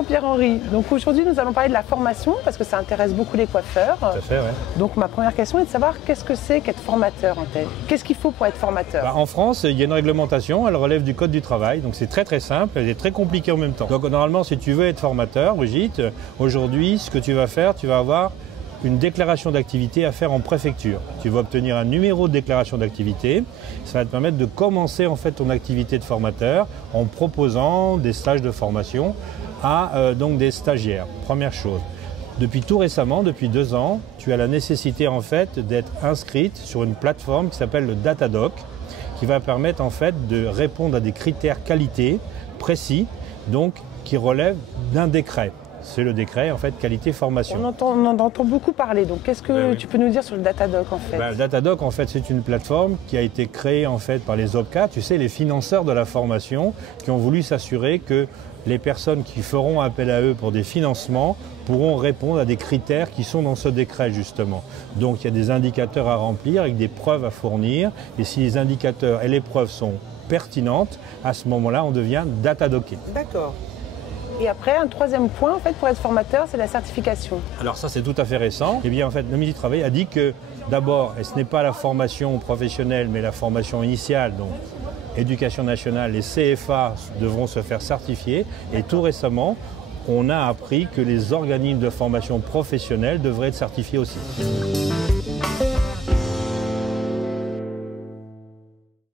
Bonjour Pierre-Henri. Donc aujourd'hui, nous allons parler de la formation parce que ça intéresse beaucoup les coiffeurs. Tout à fait, ouais. Donc ma première question est de savoir qu'est-ce que c'est qu'être formateur en fait. Qu'est-ce qu'il faut pour être formateur? En France, il y a une réglementation, elle relève du Code du travail, donc c'est très simple, elle est très compliquée en même temps. Donc normalement, si tu veux être formateur, Brigitte, aujourd'hui, ce que tu vas faire, tu vas avoir une déclaration d'activité à faire en préfecture. Tu vas obtenir un numéro de déclaration d'activité. Ça va te permettre de commencer en fait ton activité de formateur en proposant des stages de formation à donc des stagiaires. Première chose. Depuis tout récemment, depuis 2 ans, tu as la nécessité en fait d'être inscrite sur une plateforme qui s'appelle le Datadoc, qui va permettre en fait de répondre à des critères qualité précis, donc qui relèvent d'un décret. C'est le décret en fait qualité formation. On en entend beaucoup parler, donc qu'est-ce que tu peux nous dire sur le Datadoc en fait? Le Datadoc en fait c'est une plateforme qui a été créée en fait par les OPCA, tu sais les financeurs de la formation qui ont voulu s'assurer que les personnes qui feront appel à eux pour des financements pourront répondre à des critères qui sont dans ce décret justement. Donc il y a des indicateurs à remplir avec des preuves à fournir et si les indicateurs et les preuves sont pertinentes, à ce moment-là on devient datadocké. D'accord. Et après, un troisième point, en fait, pour être formateur, c'est la certification. Alors ça, c'est tout à fait récent. Eh bien, en fait, le ministre du Travail a dit que, d'abord, et ce n'est pas la formation professionnelle, mais la formation initiale, donc éducation nationale, les CFA devront se faire certifier. Et tout récemment, on a appris que les organismes de formation professionnelle devraient être certifiés aussi.